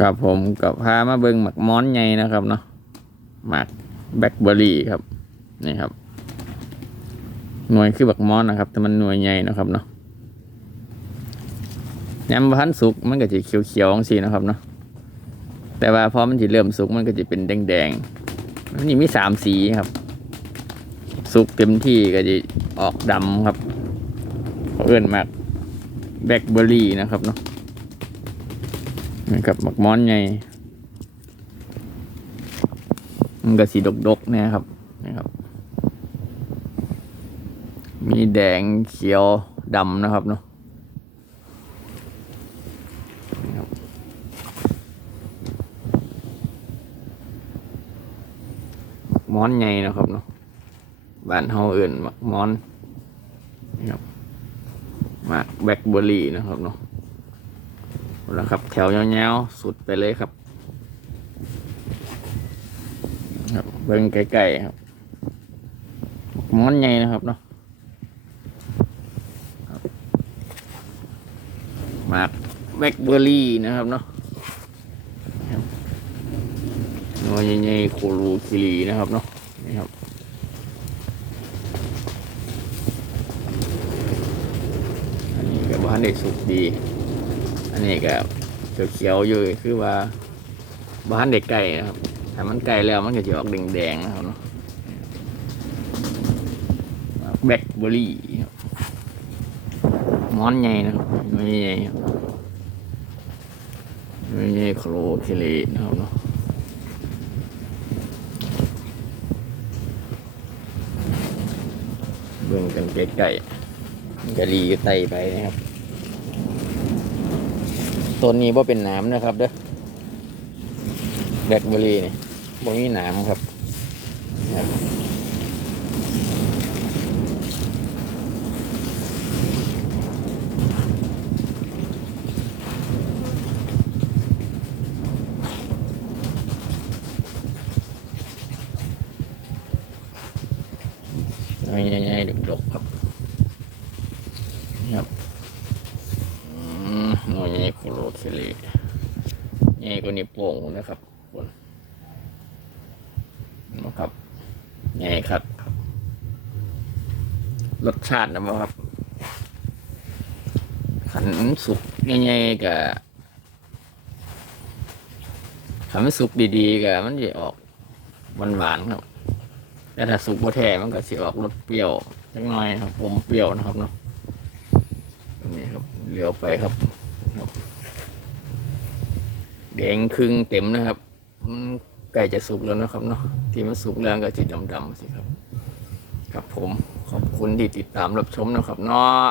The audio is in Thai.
กับผมกับพามาเบิงหมักม้อนใหญ่นะครับเนาะหมักแบล็คเบอร์รี่ครับนี่ครับ หน่วยคือบักม้อนนะครับ แต่มันหน่วยใหญ่นะครับเนาะยำพันสุกมันก็จะเขียวๆสีนะครับเนาะแต่ว่าพอมันจะเริ่มสุกมันก็จะเป็นแดงๆมันนี่มีสามสีครับสุกเต็มที่ก็จะออกดำครับเขาเอื้อนมากแบล็คเบอร์รี่นะครับเนาะ นี่กับหมักม้อนไงมันก็สีดกๆนี่ครับนี่ครับ มีแดงเขียวดำนะครับเนาะม้อนไงนะครับเนาะบ้านเฮาเอื่นหมักม้อนนี่ครับหมากแบล็คเบอร์รี่นะครับเนาะ แล้วครับ แถวยาวๆสุดไปเลยครับ ครับเบิ้งใกล้ๆครับม้อนใหญ่นะครับเนาะมากแบล็คเบอร์รี่นะครับเนาะครับหนัวใหญ่ๆโคลูคิรีนะครับเนาะนี่ครับอันนี้ก็บ้านได้สุกดี อันนี้ก็เขียวๆอยู่คือว่าบ้านเด็กไก่นะครับถ้ามันไก่แล้วมันก็จะออกแดงๆนะครับเนาะแบล็คเบอร์รี่ม้อนใหญ่นะครับไม่ใหญ่ไม่ใหญ่โครเคเลนะครับเนาะเบิ่งกันใกล้ๆมันก็รีไตไปนะครับ ต้นนี้ว่าเป็นหน้ำนะครับเด้อแบล็คเบอรี่นี่บ่มีหน้ำครับนะครับไม่ใหญ่ๆดกๆครับนี่ครับ อืมหน่วยใหญ่ โคโลเคเลใหญ่กว่านี้วโป่งนะครับคนนะครับใหญ่ครับ รสชาตินะครับขันสุกใหญ่ๆกับขันมสุกดีๆกับมันจะออกหวานๆครับ แต่ถ้าสุกบ่แท้มันก็สิออกรสเปรี้ยวจักหน่อยครับผมเปรี้ยวนะครับเนาะนี่ครับเลี้ยวไปครับ แดงครึ่งเต็มนะครับมันใกล้จะสุกแล้วนะครับเนาะที่มันสุกแล้วก็จะดำๆสิครับ ครับผมขอบคุณที่ติดตามรับชมนะครับ เนาะ